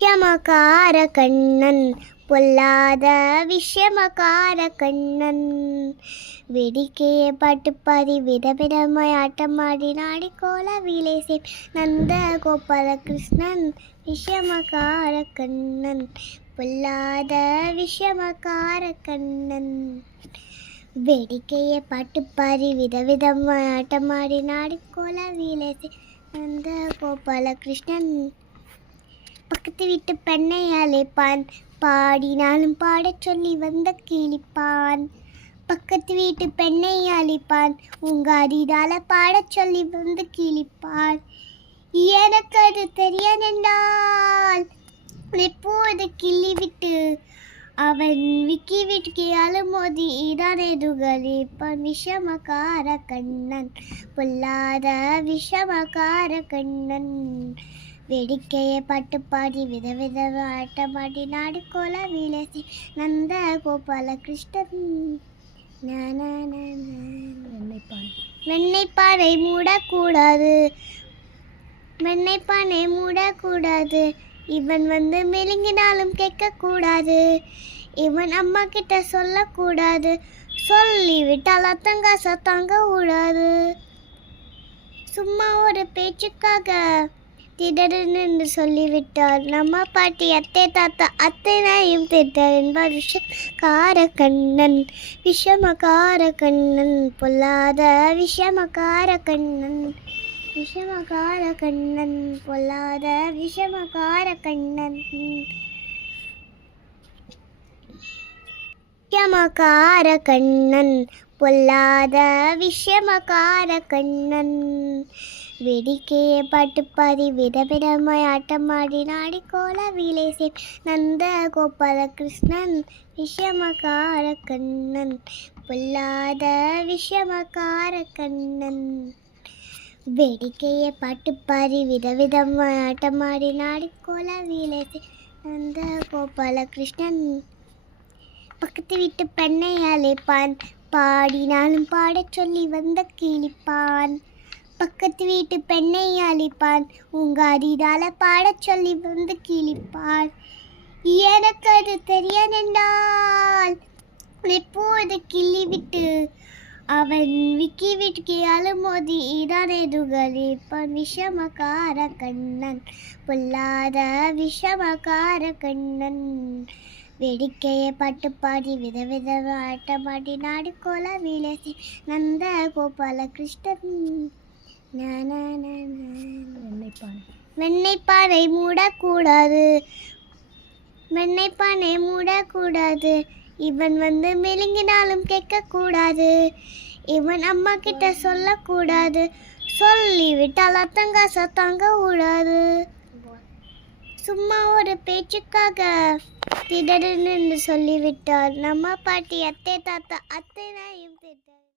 விஷமக்கார கண்ணன் பொல்லாத விஷமக்கார கண்ணன் வேடிக்கையை பாட்டு பாடி விதவிதமாய் ஆட்டமாடி நாடிக்கோல விலேசே நந்த கோபால கிருஷ்ணன் விஷமக்கார கண்ணன் பொல்லாத விஷமக்கார கண்ணன் வேடிக்கையை பாட்டு பாடி விதவிதமாய் ஆட்டமாடி நாடிக்கோல விலேசே நந்த கோபால கிருஷ்ணன் பக்கத்து வீட்டு பெண்ணை அழைப்பான் பாடினாலும் பாடச் சொல்லி வந்த கிளிப்பான் பக்கத்து வீட்டு பெண்ணை அழைப்பான் உங்க அரிதால பாடச் சொல்லி வந்து கிளிப்பான் எனக்கு அது தெரியாதென்றால் எப்போது கிள்ளி விட்டு அவன் விக்கி வீட்டுக்கு அழுமோதி இதான் எதுகளிப்பான் விஷமக்கார கண்ணன் பொல்லாத விஷமக்கார கண்ணன் வேடிக்கையை பாட்டு பாடி விதவித ஆட்டமாடி நாடிக்கோல விலேசி நந்த கோபால கிருஷ்ணன் வெண்ணைப்பானை மூடக்கூடாது வெண்ணைப்பானை மூடக்கூடாது இவன் வந்து மெலுங்கினாலும் கேட்கக்கூடாது இவன் அம்மா கிட்ட சொல்லக்கூடாது சொல்லிவிட்டால் அத்தங்க சத்தாங்க கூடாது சும்மா ஒரு பேச்சுக்காக திடீர்னு என்று சொல்லிவிட்டார் நம்ம பாட்டி அத்தை தாத்தா அத்தனையும் திட்டார் என்பார் விஷமக்கார கண்ணன் விஷமக்கார கண்ணன் பொல்லாத விஷமக்கார கண்ணன் விஷமக்கார கண்ணன் பொல்லாத விஷமக்கார கண்ணன் விஷமக்கார கண்ணன் பொல்லாத விஷமக்கார கண்ணன் வேடிக்கையை பாட்டு பாடி விதவிதமாய் ஆட்டமாடி நாடிக்கோல விலேசே நந்த கோபால கிருஷ்ணன் விஷமக்கார கண்ணன் பொல்லாத விஷமக்கார கண்ணன் வேடிக்கையை பாட்டு பாடி விதவிதமாய் ஆட்டமாடி நாடிக்கோல விலேசே நந்த கோபால கிருஷ்ணன் பக்கத்து வீட்டு பெண்ணை அழைப்பான் பாடினாலும் பாடச் சொல்லி வந்த கிளிப்பான் பக்கத்து வீட்டு பெண்ணை அழைப்பான் உங்க அரிதால பாடச் சொல்லி வந்து கிளிப்பான் எனக்கு அது தெரியாதென்றால் எப்போது கிள்ளி விட்டு அவன் விக்கி வீட்டுக்கு அழுமோதி இதான் எதுகளிப்பான் விஷமக்கார கண்ணன் பொல்லாத விஷமக்கார கண்ணன் வேடிக்கையை பாட்டு பாடி விதவித ஆட்டமாடி நாடிக்கோல விலேசி நந்த கோபால கிருஷ்ணன் வெண்ணைப்பானை மூடக்கூடாது வெண்ணைப்பானை மூடக்கூடாது இவன் வந்து மெலுங்கினாலும் கேட்கக்கூடாது இவன் அம்மா கிட்ட சொல்லக்கூடாது சொல்லிவிட்டால் அத்தங்க சத்தாங்க கூடாது சும்மா ஒரு பேச்சுக்காக திடீர்னு சொல்லிவிட்டார் நம்ம பாட்டி அத்தை தாத்தா அத்தனையும் திட்டார்.